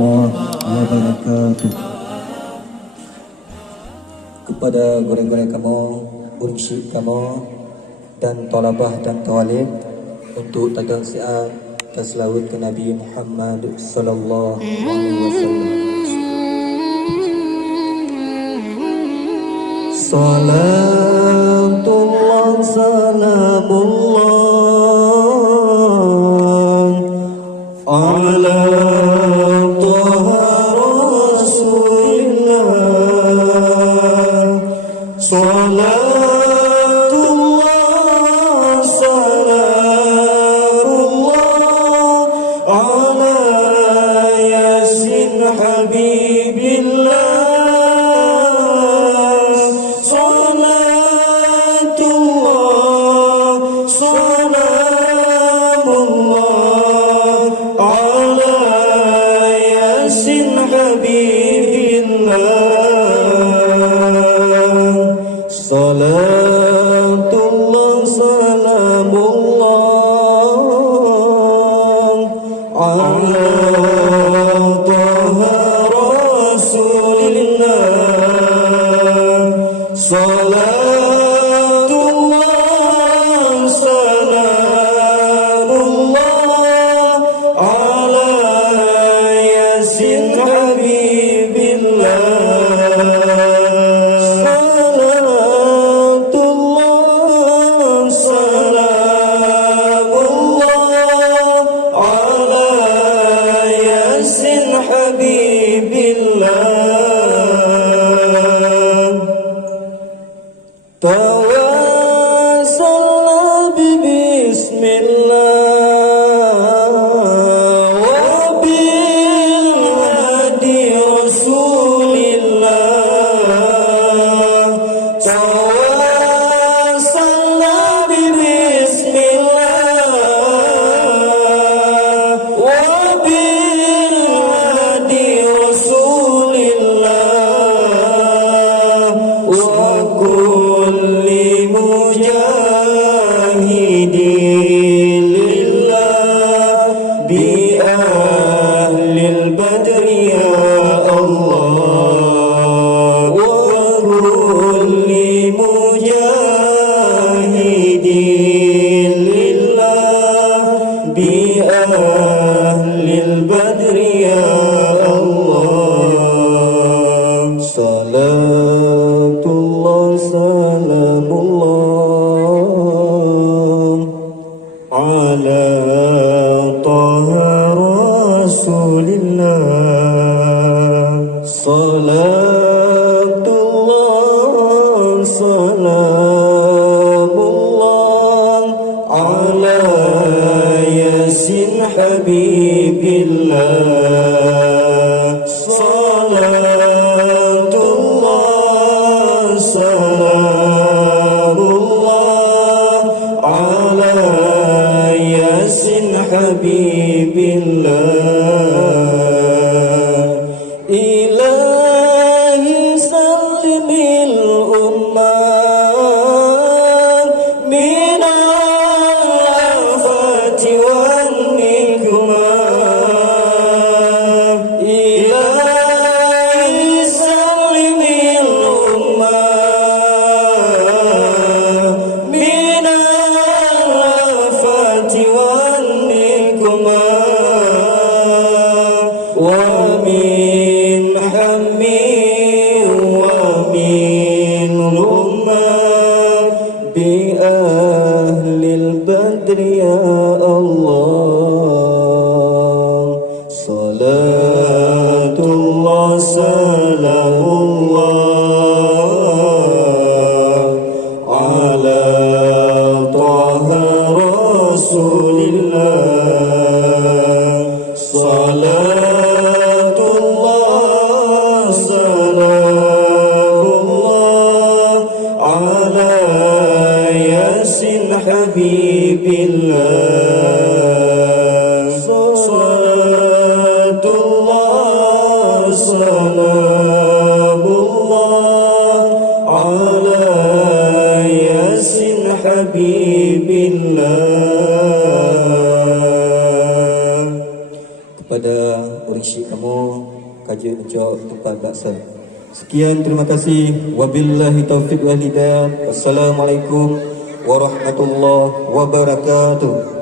warahmatullahi wabarakatuh. Kepada guru-guru kamu, unsyid kamu, dan talabah dan tawalib untuk tadang si'at taslawut ke Nabi Muhammad sallallahu alaihi wasallam. Salatullah salamullah ala Taha Rasulillah. Salatullah salamullah ala Yasin Habibillah. Salatullah salamullah ala Taha Rasulillah. Salatullah salamullah ala Yasin Habibillah. Tawassalna bismillah wa bil hadi Rasulillah. Tawassalna bismillah wa bil hadi Rasulillah wa kulli mujahidin lillah bi ahlil badri ya Allah. Wa kulli mujahidin lillah bi ahlil badri ya Allah. Salatullah salamullah ala Taha Rasulillah. Salatullah salamullah ala Yasin Habibillah. Salatullah salamullah ala Yasin Habibillah. Ilahi sallimil ummah minal afati wan nikmah. Ilahi sallimil ummah minal afati wan nikmah. Wa min hammi wa min rumah bi ahlil badri ya Allah. Salatullah salamullah ala Taha Rasulillah. Salatullah salamullah ala Yasin Habibillah. Salatullah salamullah ala Yasin Habibillah. pada orang syik kamu kaji menjawab tempat baksa. Sekian, terima kasih. Wabillahi taufiq wal hidayah. Wassalamualaikum warahmatullahi wabarakatuh.